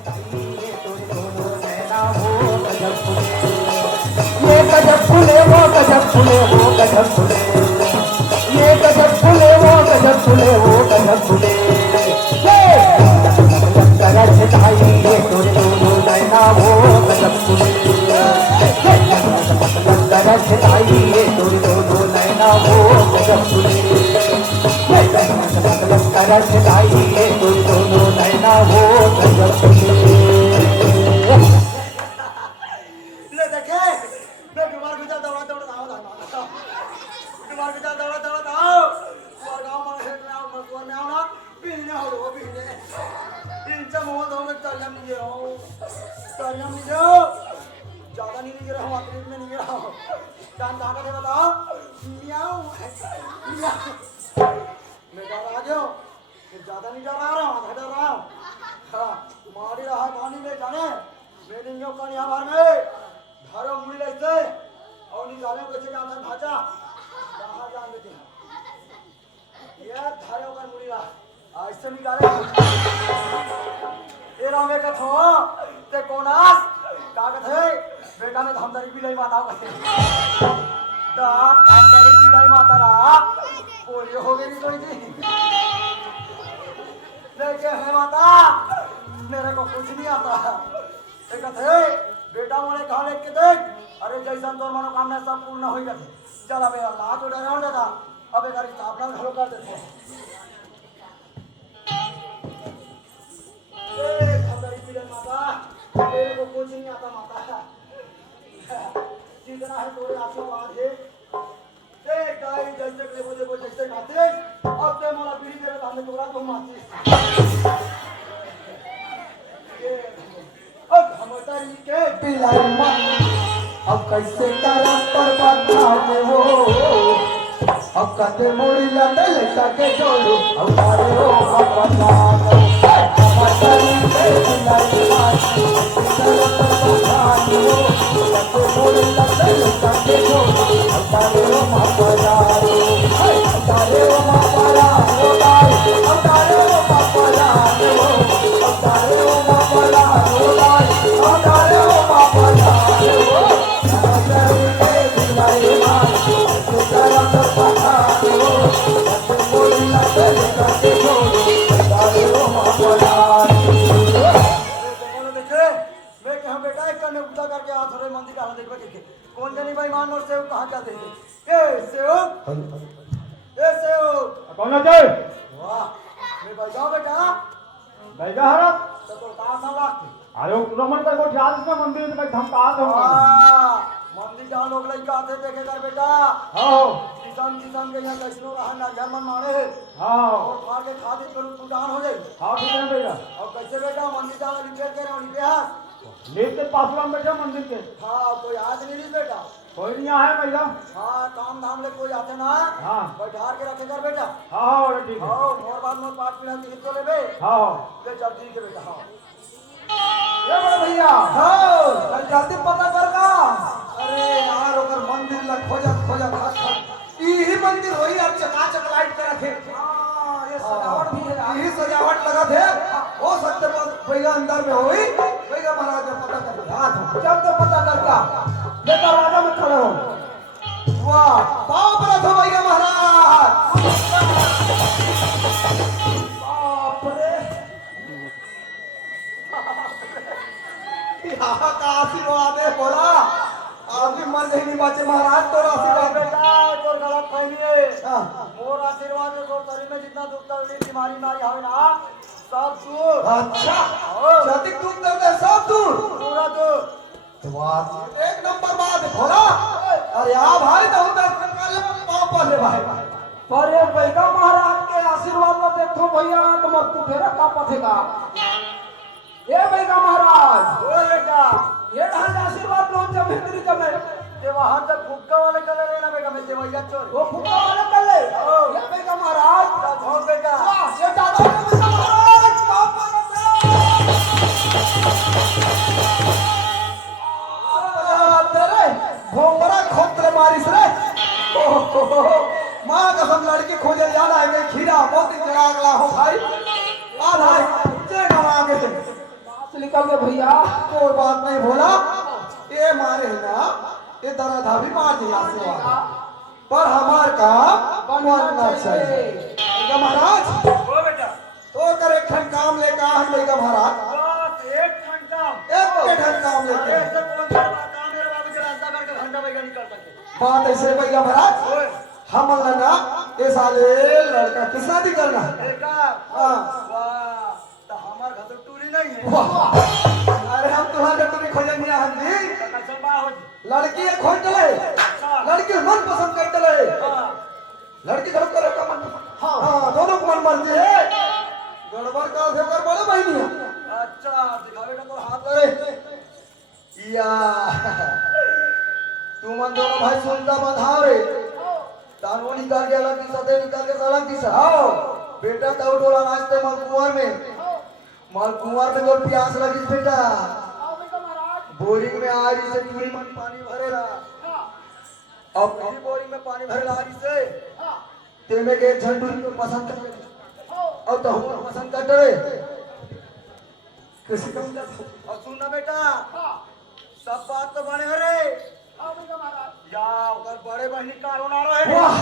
ये दोनों नैना हो गजब फूले, ये गजब फूले वो गजब फूले वो गजब फूले, ये गजब फूले वो गजब फूले वो गजब फूले, करज ढाई ये दोनों नैना हो गजब फूले, करज ढाई ये दोनों नैना हो गजब फूले, करज ढाई ये दोनों नैना हो गजब फूले। ले देखे मैं बीमार गुजर दौड़ा दौड़ा आओ बीमार गुजर दौड़ा दौड़ा आओ और गांव में है ना मजदूर में आओ ना पीने हो वो पीने इन सब हो दो में तरियम नहीं हो तरियम नहीं हो ज्यादा नहीं गिरा हूं आखिर में नहीं गिरा हूं जान दादा ने बताओ मियाओ मियाओ मैं जा रहा हूं ज्यादा नहीं जा रहा हूं आधा जा रहा हूं हां मारी रहा पानी में जाने मेरे न्यू का यहां बाहर में धारो मुड़ी लेते और निकाले कैसे जाता है भाजा कहां जान देते ये धारो का मुड़ी ला ऐसे निकाले ए रामे का थो ते कोनास कागज है बेटा ने धमदारी भी ले माता कहते दा धमदारी भी ले माता रा पोलियो हो गई कोई जी देखे है माता मेरे को कुछ नहीं आता एक थे बेटा मोरे कहा लेके के देख अरे जैसा तोर मनोकामना सब पूर्ण हो गए चल अबे अल्लाह तो डरा देता अबे गाड़ी स्थापना घरों कर देते ए खबरी पिलन माता मेरे को कुछ नहीं आता माता जितना है तोरे आशीर्वाद है देख गाय जैसे के बोले वो जैसे खाते अब ते मोला पीढ़ी करे तो हमें तोरा तो माची अब हमतारी के पिलाई मन अब कैसे करा पर बताओ हो अब कते मोड़ी लटल सके जोड़ो अब मारे हो अपना हमतारी के पिलाई मन कते मोड़ी लटल सके जोड़ो अब मारे हो अपना तारे हो मापरा हो तारे अब तारे हो मापरा हो अब तारे हो मापरा हो तारे हो मापरा हो हमतारी के पिलाई मन कते मोड़ी लटल सके जोड़ो अब तारे हो मापरा मैं कहा बेटा एक करने उठा करके हाथ थोड़े मंदिर का देखो देखे कौन जानी भाई मान और सेव कहां जाते हैं ए सेव कौन है वाह मैं भाई जाओ बेटा बैगा हरा तो कहां सा लागती अरे रमन का को ध्यान से मंदिर में धमका दो मंदिर जहां लोग लइका आते देखे कर बेटा हां किसान के यहां कैसनो रहा ना घर मन मारे हां और मार के खा दे तो टूटान हो जाए हां ठीक है भैया और कैसे बेटा मंदिर जहां रिपेयर करे और रिपेयर लेते पासवा में बैठा मंदिर के हां कोई आज नहीं बेटा कोई नहीं आया भैया हाँ काम धाम ले कोई आते ना हाँ बैठार के रखे कर बेटा हां ठीक है हाँ मोर बाद मोर पाठ पीढ़ा की तो ले बे हां ले चल ठीक है बेटा हाँ ये बड़ा भैया हां जाते पता कर का अरे यार ओकर मंदिर ला खोजत खोजत ई मंदिर होई अब चकाचक लाइट के रखे हां ये सजावट भी है यही सजावट लगा थे हो सकते भैया अंदर में होई भैया महाराज ने पता कर हाथ जब तो पता करता बेटा राजा में खड़े हो वाह पाँव पर रखो भैया महाराज बाप रे यहाँ का आशीर्वाद है बोला आप भी मर नहीं बचे महाराज तो आशीर्वाद बेटा तो गलत फहमी है मोर आशीर्वाद में तोर शरीर में जितना दुख तकलीफ बीमारी नारी हवे ना सब दूर अच्छा जतिक दुख दर्द है सब दूर पूरा दूर एक नंबर बात भोला अरे आ भाई तो दर्शन कर ले पाँव पर ले भाई पर ये बैगा महाराज के आशीर्वाद में देखो भैया तो मत फेरा का पथेगा ये बैगा महाराज ओ बेटा ये ढाल आशीर्वाद लो जब हिंदी का मैं ये वहां तक फुक्का वाले कर लेना बेटा मैं देवैया चोर वो फुका वाला कर ले ये बैगा महाराज छोड़ बेटा ये दादा ने बैगा महाराज पाँव पर तेरे घोंगरा खोतरे मारिस रे माँ कसम लड़की खोजे याद आएंगे खीरा मोती जगा गला हो भाई आ भाई जे गवा के निकल गए भैया। कोई बात नहीं भोला, ये मारे ना ये दरा धाभी मार दिया सेवा, पर हमार काम बनना चाहिए। भैया महाराज ओ बेटा तो कर एक ठन काम लेकर हम भैया महाराज, बस एक घंटा एक के ठन काम अरे लेकर। ऐसे कौन सा काम मेरे बाबू के रास्ता करके घंटा बैठा निकल सकते बात ऐसे भैया महाराज, ओए हम लगा ये साले लड़का की शादी करना है। बेटा हाँ। वाह तो हमार घर तो टूरी नहीं है वाह, अरे हम तुम्हारे तो नहीं खोजेंगे हम जी, कसम बा हो लड़की है खोज चले, लड़की मन पसंद कर चले, हां लड़की घर करे का मन। हाँ दोनों को मन मर्जी है, गड़बड़ का से कर बड़े बहनी है। अच्छा दिखावे ना तो हाथ लगे या तू मन दोनों भाई सुनता बधाओ रे, तानू निकाल के अलग दिशा दे, निकाल के अलग दिशा। आओ बेटा तो डोला नाचते मलकुआर में, मलकुआर में तो प्यास लगी बेटा, बोरिंग में आरी से पूरी मन पानी भरेला, अब पूरी बोरिंग में पानी भरेला आरी से, ते में के झंडू को पसंद कर, और तो हम पसंद कर रे किसी कम और सुनना बेटा सब बात तो बने रे या ओकर बड़े बहनी का रोना रहे वाह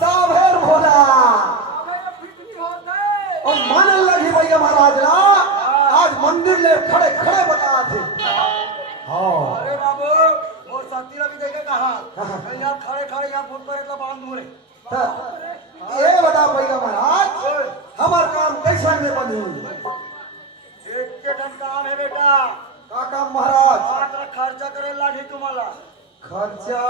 साभेर भोला और मन लगी भैया महाराज ना, आज मंदिर ले खड़े खड़े बता थे। हाँ अरे बाबू मोर शक्ति रवि देखे कहा यहाँ खड़े खड़े यहाँ फुट पर इतना बांध दूं रे ये बता भैया महाराज, हमार काम कैसा में बनी? एक के ढंग काम है बेटा का काम महाराज? मात्र खर्चा करे लाठी तुम्हाला खर्चा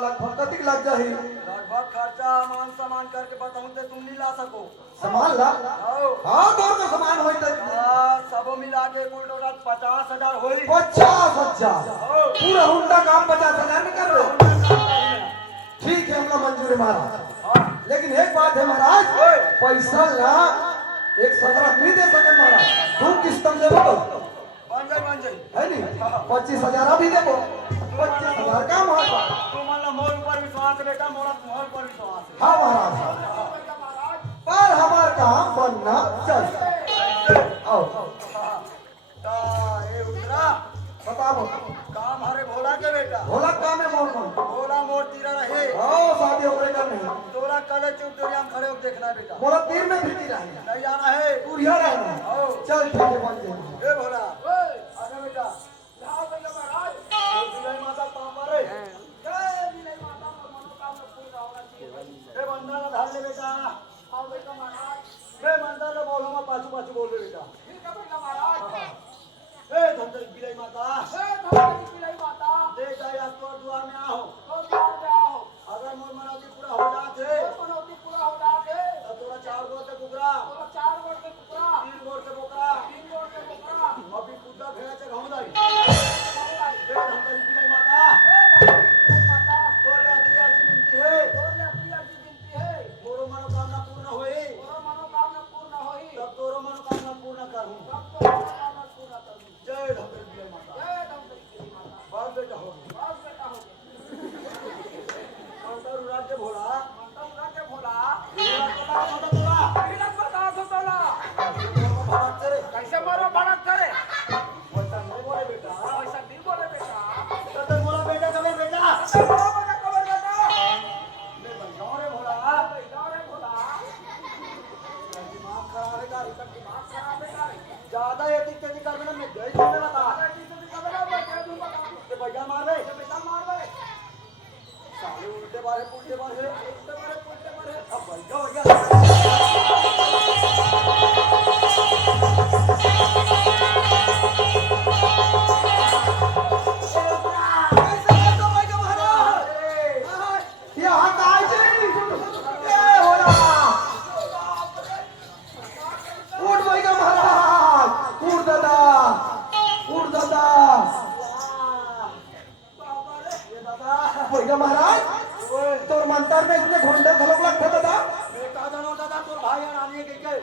लगभग कतिक लग जाही? लगभग खर्चा मान सामान करके बताऊं तो तुम नहीं ला सको सामान ला? आओ हाँ दौर का सामान होई तो सब मिला के कुल टोटल 50,000 होई 50,000 पूरा हुंडा काम 50,000 में कर दो। ठीक है हमला मंजूर है महाराज, लेकिन एक बात है महाराज, पैसा ना एक 17 नहीं दे सके महाराज, तुम किस्त में देबो बन जाई है नी, 25,000 अभी देबो, 25,000 काम है। तुम्हाला मोर ऊपर विश्वास है बेटा, मोरा तुम्हारे ऊपर विश्वास है हाँ महाराज, पर हमारा काम बनना चाहिए। आओ ये उतरा बताओ काम हरे भोला के बेटा भोला काम है मोर मन, भोला मोर तीरा रहे आओ शादी हो कर नहीं, तोरा कल चुप दुनिया में खड़े होकर देखना है बेटा मोरा तीर में भीती रही नहीं जाना है तू यहाँ रहना है। आओ चल ठीक है बन जाए। ए भोला आजा बेटा जाओ भैया महाराज जय माता पापा रे जय विनय माता मनोकामना पूर्ण होना चाहिए ए बंदा ना धार ले बेटा आओ बेटा महाराज मैं मंदा ले बोलो मैं पाछू पाछू बोल रहे बेटा ठीक है बेटा महाराज ए धनधरी विनय माता देख आई आज तो दुआ में आओ अगर मोर मनौती पूरा हो जाते तो तोरा 4 गोर से कुकरा 3 गोर से बोकरा अभी कुत्ता भेड़ा से घाव दाई ए धनधरी विनय माता तोरे अदरिया की विनती है मोरो मनोकामना पूर्ण होई तब तोरो मनोकामना पूर्ण करूं जय धनधरी विनय माता बाल बेटा हो मंतर उड़ा के भोला कैसे मारो भड़क करे वैसा नहीं बोले बेटा ऐसा नहीं बोले बेटा तो बोला बेटा कबे बेटा बोलो बेटा खबर बेटा ले बंगाओ रे भोला जाओ रे भोला दिमाग खराब है गाड़ी का दिमाग खराब है का ज्यादा ये दिक्कत नहीं कर मैं गई तुम्हें बता के भैया मार दे बेटा मार दे साले उल्टे बारे पुल्टे बारे अब भैया हो गया यहाँ का आई जी, ए होला, उठ भैया महाराज, उठ दादा, उठ दादा, भैया महाराज, तोर मंतर में इतने घोंडे खलोक लगते दादा, बेटा जानो दादा तोर भाई आनी है के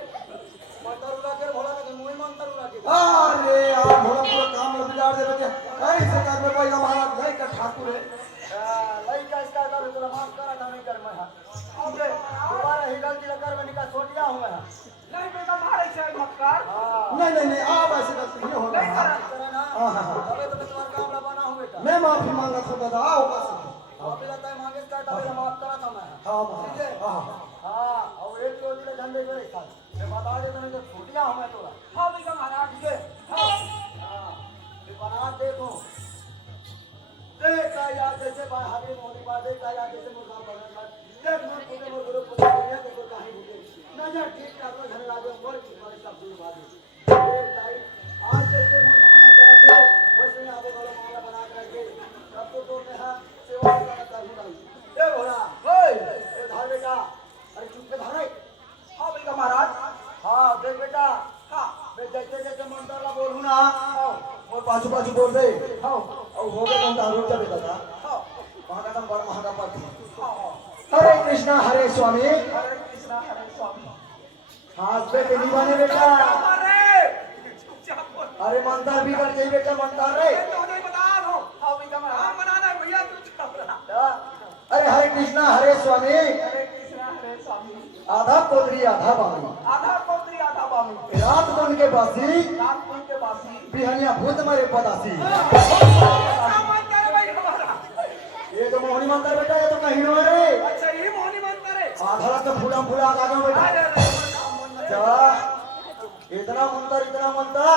मंतर उड़ा के भोला के मुंह में मंतर उड़ा के अरे यार भोला पूरा काम में बिगाड़ दे बच्चे, कैसे कर में भैया महाराज, नहीं कर ठाकुर है, लई का इसका कर तोरा माफ करा था नहीं कर मैं ओके दोबारा ही गलती लगा मैं निकाल छोड़ दिया हूं मैं नहीं बेटा मारे से मत कर नहीं, आप ऐसे करते नहीं हाँ हाँ हाँ तबे तो मैं तुम्हारा काम बना हूँ बेटा मैं माफी मांगा था दादा आओ बस और फिर आता है मांगे का तबे माफ करा था मैं हाँ ठीक है हाँ हाँ और एक रोटी का झंडे को एक साथ मैं बता देता नहीं तो छूटिया हूँ मैं तोरा हाँ भैया महाराज ठीक है हाँ ये बना देखो देखा यार जैसे हाथी मोहनी बात देखा यार जैसे मुर्गा बना देख मैं पूरे मुर्गे पूरे दुनिया के को कहीं भूखे नजर ठीक ठाक को घर लागे और की बात सब दूर बात है लाइट आज जैसे मुर्गा चला के वैसे आगे वाला मामला बना के रखे सब तो कहा सेवा करना करना ए घोड़ा ओए ए धार बेटा अरे चुप के धारे हाँ भैया महाराज हाँ देख बेटा हाँ मैं जैसे जैसे मंत्र बोलूँ ना और पाछू पाछू बोल दे हाँ और हो गए कौन दारू जब दादा हाँ वहां का बड़ा महंगा पड़ती हाँ हरे कृष्णा हरे स्वामी हरे कृष्णा हरे स्वामी हाथ पे नहीं बने बेटा अरे चुपचाप बोल अरे मंत्र भी कर जाइए बेटा मंत्र रे मैं तो नहीं बता रहा हूँ हाँ भैया महाराज बनाना है भैया तू चुप रहा अरे हरे कृष्णा हरे स्वामी हरे कृष्णा हरे स्वामी आधा पोतरी आधा बामी आधा पौत्री आधा बामी रात बन के बासी रात दिन के बासी बिहनिया भूत मरे पदासी सामान करे भाई हमारा ये तो मोहनी मंत्र बेटा ये तो कहीं न रे अच्छा ये मोहनी मंत्र है आधा तो फूला फूला आ गया बेटा अरे जा इतना मंत्र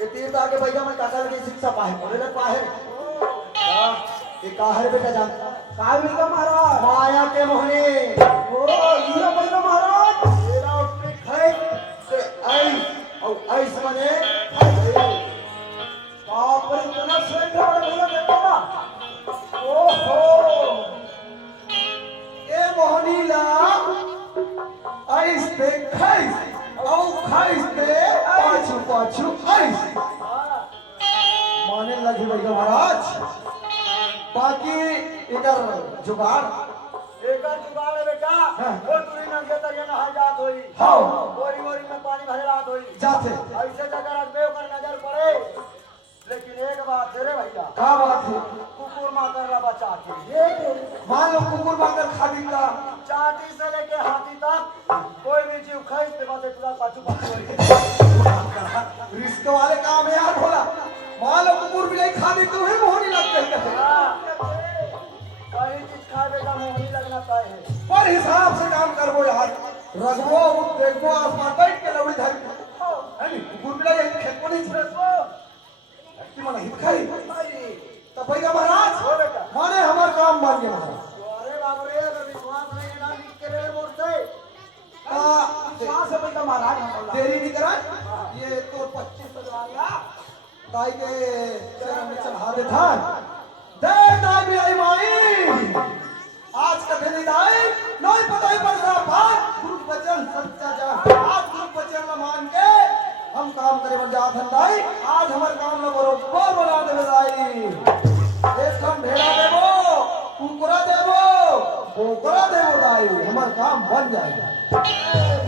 ये तीर्थ आके भैया मैं काका की शिक्षा पाए बोले लग पाए ये काहर बेटा जान काय भैया महाराज माया के मोहनी ओ ये भैया महाराज तेरा ट्रिक है से आई और ऐस मने बाप रे इतना स्वेट है भैया देखो ना ओहो ये मोहनी ला ऐस पे खैस और खैस पे पाछू पाछू ऐस माने लगी भैया महाराज बाकी इधर जुगाड़ एक जुगाड़ है बेटा वो तुरी नंगे तरिया नहा जात होई हाँ बोरी बोरी में पानी भरे रात होई जाते ऐसे जगह रखबे ओकर नजर पड़े लेकिन एक बात है रे भैया क्या बात है कुकुर माकर ला बचा के मान लो कुकुर मांगर खादी का चाटी से लेके हाथी तक कोई भी जीव खैस ते बात तुला पाछू पाछू होई रिस्क वाले काम है यार भोला मान लो कुकुर भी नहीं खादी तो ही मोहनी लग गई कहते कहीं चीज खा बेटा मोहनी लगना तय है पर हिसाब से काम करबो यार रखबो देखबो आसमान बैठ के लौड़ी धर है नी कुकुर भी नहीं खेत को नहीं छेड़बो कि मन हित खाई तब भैया महाराज हो बेटा माने हमार काम मान गए महाराज अरे बाप रे अगर विश्वास नहीं है ना लिख के रे मोर से कहाँ से भैया महाराज हम बोला देरी नहीं करा ये तो 25 सजवाया ताई के चरण में चढ़ा दे था दे दाई भी आई माई आज का दिन दाई नहीं पता ही पड़ रहा बात गुरु वचन सच्चा जान आज गुरु वचन न मान के हम काम करे बन जा धंधाई आज हमारे काम न बरोबर बना दे दाई एक हम भेड़ा देबो कुकुरा देबो बोकरा देबो दाई हमार काम बन जाएगा